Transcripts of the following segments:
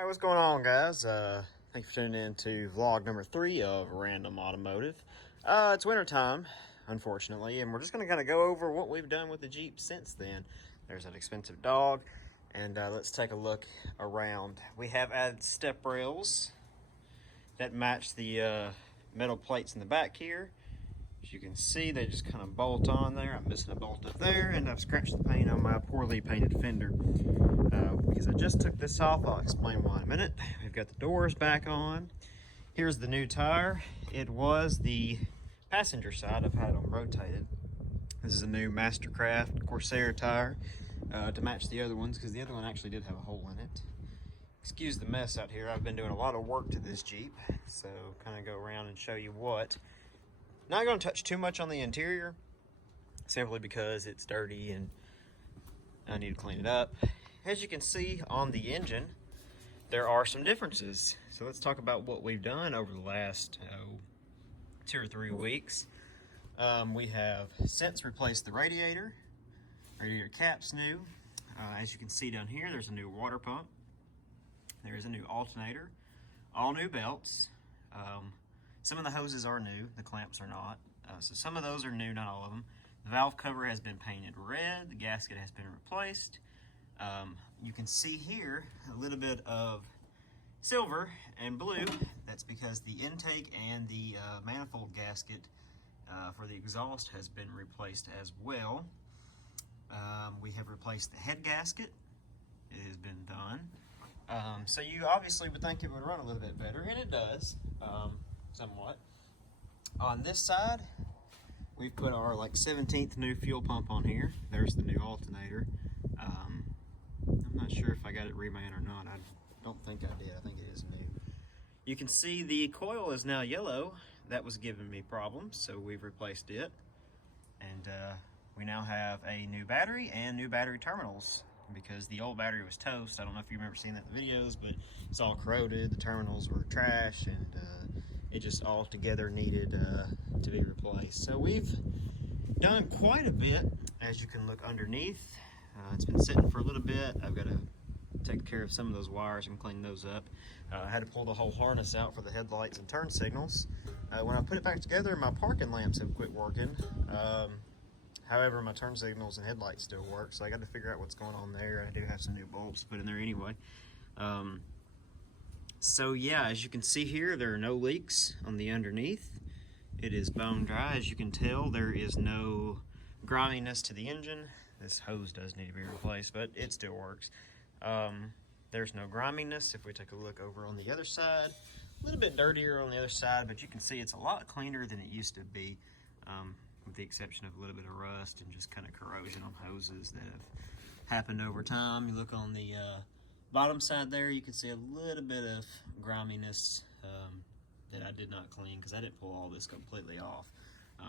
Alright, what's going on, guys? Thanks for tuning in to vlog number 3 of Random Automotive. It's winter time, unfortunately, and we're just going to kind of go over what we've done with the Jeep since then. There's an expensive dog, and let's take a look around. We have added step rails that match the metal plates in the back here. As you can see, they just kind of bolt on there. I'm missing a bolt up there, and I've scratched the paint on my poorly painted fender. Because I just took this off, I'll explain why in a minute. We've got the doors back on. Here's the new tire. It was the passenger side. I've had them rotated. This is a new Mastercraft Corsair tire to match the other ones, because the other one actually did have a hole in it. Excuse the mess out here. I've been doing a lot of work to this Jeep, so kind of go around and show you what. Not going to touch too much on the interior, simply because it's dirty and I need to clean it up. As you can see on the engine, there are some differences. So let's talk about what we've done over the last 2 or 3 weeks. We have since replaced the radiator. Radiator cap's new. As you can see down here, there's a new water pump. There's a new alternator. All new belts. Some of the hoses are new, the clamps are not. So some of those are new, not all of them. The valve cover has been painted red. The gasket has been replaced. You can see here a little bit of silver and blue. That's because the intake and the manifold gasket for the exhaust has been replaced as well. We have replaced the head gasket. It has been done. So you obviously would think it would run a little bit better, and it does, somewhat. On this side, we've put our 17th new fuel pump on here. There's the new alternator. I'm not sure if I got it reman or not. I don't think I did. I think it is new. You can see the coil is now yellow. That was giving me problems, so we've replaced it. And we now have a new battery and new battery terminals, because the old battery was toast. I don't know if you remember seeing that in the videos, but it's all corroded. The terminals were trash, and it just all together needed to be replaced. So we've done quite a bit. As you can look underneath, it's been sitting for a little bit. I've got to take care of some of those wires and clean those up. I had to pull the whole harness out for the headlights and turn signals. When I put it back together, my parking lamps have quit working. However, my turn signals and headlights still work, so I got to figure out what's going on there. I do have some new bulbs to put in there anyway. So yeah, as you can see here, there are no leaks on the underneath. It is bone dry. As you can tell, there is no griminess to the engine. This hose does need to be replaced, but it still works. There's no griminess. If we take a look over on the other side, a little bit dirtier on the other side, but you can see it's a lot cleaner than it used to be, with the exception of a little bit of rust and just kind of corrosion on hoses that have happened over time. You look on the bottom side there, you can see a little bit of griminess that I did not clean, because I didn't pull all this completely off.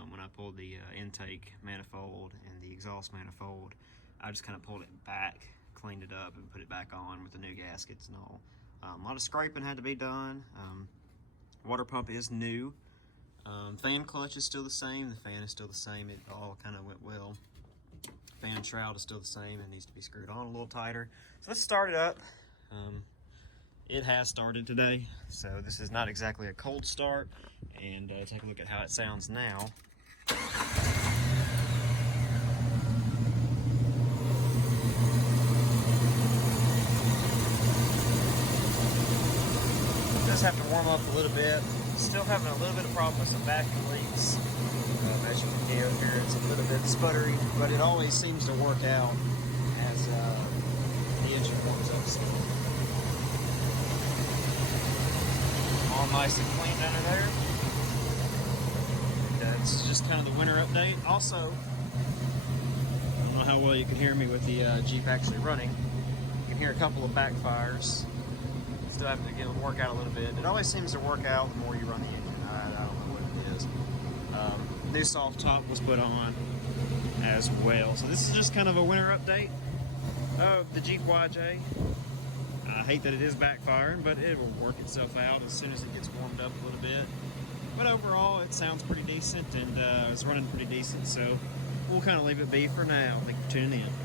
When I pulled the intake manifold and the exhaust manifold, I just kind of pulled it back, cleaned it up, and put it back on with the new gaskets and all. A lot of scraping had to be done. Water pump is new. Fan clutch is still the same. The fan is still the same. It all kind of went well. Fan shroud is still the same. It needs to be screwed on a little tighter. So let's start it up. It has started today, so this is not exactly a cold start. And take a look at how it sounds now. It does have to warm up a little bit. Still having a little bit of problem with some vacuum leaks. As you can hear here, it's a little bit sputtery, but it always seems to work out as the engine warms up still. All nice and clean under there. And, it's just kind of the winter update. Also, I don't know how well you can hear me with the Jeep actually running. You can hear a couple of backfires. Still having to get it work out a little bit. It always seems to work out the more you run the engine. I don't know what it is. New soft top was put on as well. So this is just kind of a winter update of the Jeep YJ. I hate that it is backfiring, but it will work itself out as soon as it gets warmed up a little bit. But overall, it sounds pretty decent, and it's running pretty decent, so we'll kind of leave it be for now. Thank you for tuning in.